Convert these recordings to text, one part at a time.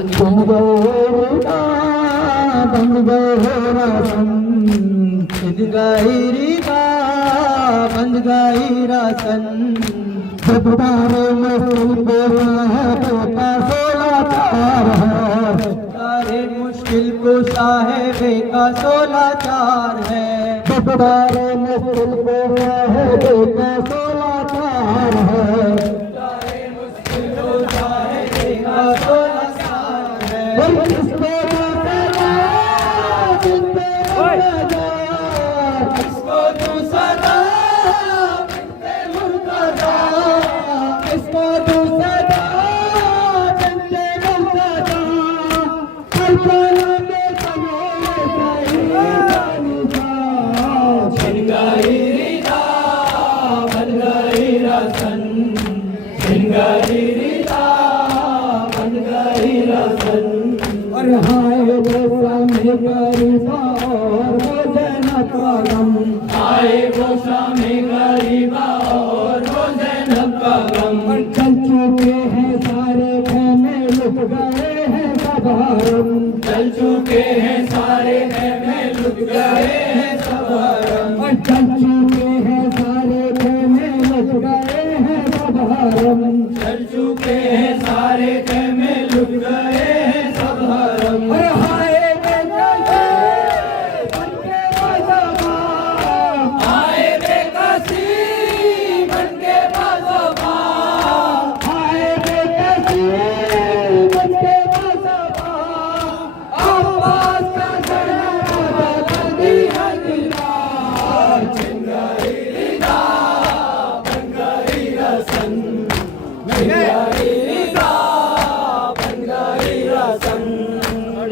बन गए रासन बन गई रासन तारे मुश्किल तारे मुश्किल को साहेबे का 16 चार है तारे मुश्किल को साहेबे का 16 चार है तारे मुश्किल को साहेबे का 16 चार है इसको तू सदा बिनते मुर्तजा इसको तू सदा बिनते मुर्तजा कल्पना में समेत छिन गई रिदा बन गई रसन छिन गई रिदा बन गई रसन और हाय वो सामने गरीबा और रोजे न कलम हाय वो सामने गरीबा और रोजे न कलम चल चुके हैं सारे खेमे लुट गए हैं सब हरम चल चुके हैं सारे खेमे लुट गए हैं सब हरम चल चुके हैं सारे खेमे लुट गए हैं सब हरम चल चुके हैं सारे खेमे लुट गए हैं सब हरम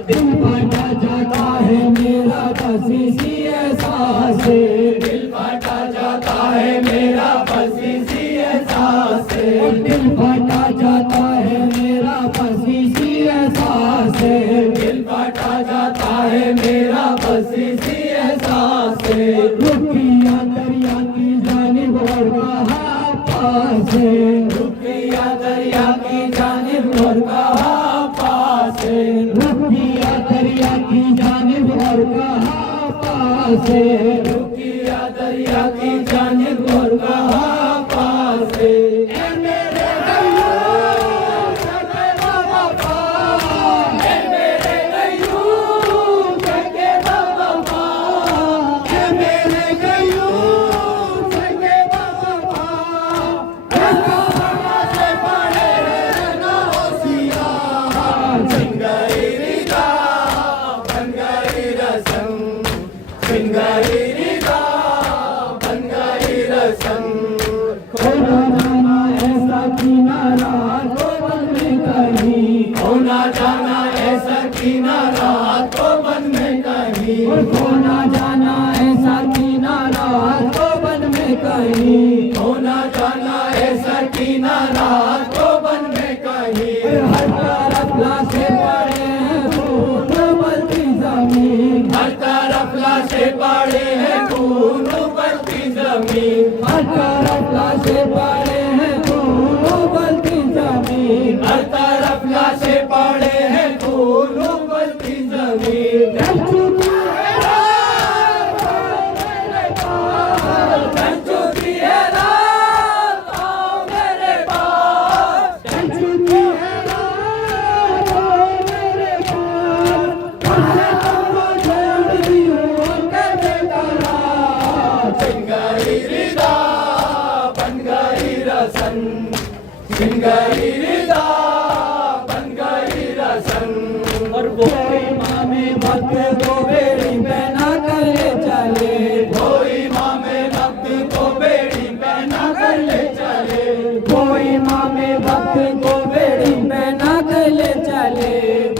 दिल बांटा जाता है मेरा बस इसी एहसास से दिल बांटा जाता है मेरा बस इसी एहसास से दिल बांटा जाता है मेरा बस इसी एहसास से दिल बांटा जाता है मेरा बस इसी एहसास से रुकिया दरिया की जानिब और कहा पास है रुकिया दरिया की जानिब और कहा पास है रुकिया दरिया की जानिब और कहा पास है रुकिया दरिया की जानिब और कहा पास है ए मेरे गयूं के बाबा ए मेरे गयूं के बाबा ए मेरे गयूं के बाबा ऐसा से पड़े रहना होशियार छिन गई रिदा बन गई रसन छिन गई रिदा बन गई रसन खोना जाना ऐसा किनारा तो बन में कहीं खोना जाना ऐसा किनारा तो बन में कहीं खोना जाना ऐसा किनारा तो बन में कहीं खोना जाना ऐसा किनारा तो बन में कहीं हर तरफ लाशें पड़े हैं खून उबलती जमीन हर तरफ लाशें पड़े हैं खून उबलती जमीन हर तरफ लाशें पड़े हैं खून उबलती जमीन हर तरफ लाशें पड़े हैं खून उबलती जमीन चल चुकी है रात मेरे पास चल चुकी है रात मेरे पास चल चुकी है रात मेरे पास मुझसे तुमको छोड़ दी हूँ के बेकरार छिन गई रिदा बन गई रसन छिन गई रिदा बन गई रसन और वो इमामे वक्त को बेड़ी पहना कर ले चले वो इमामे वक्त को बेड़ी पहना कर ले चले वो इमामे वक्त को बेड़ी पहना कर ले चले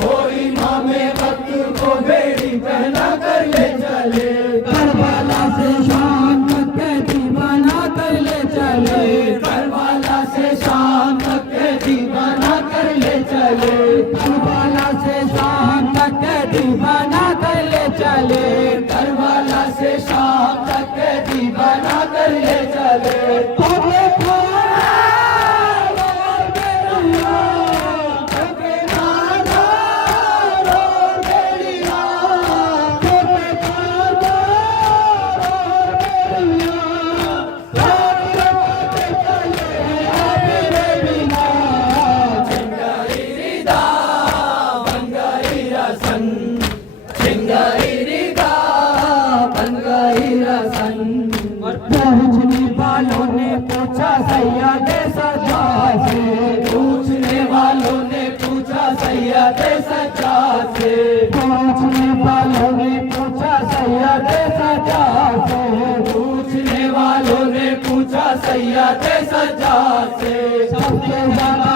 वो इमामे वक्त को बेड़ी पहना कर ले चले करबला से शाम तक कैदी बना कर ले चले करबला से शाम तक कैदी बना कर ले चले करबला से शाम तक कैदी बना कर ले चले करबला से शाम तक कैदी बना कर ले चले सैयद सज्जाद से। पूछने वालों ने पूछा सैयद सज्जाद से। पूछने वालों ने पूछा सैयद सज्जाद से। सबसे ज्यादा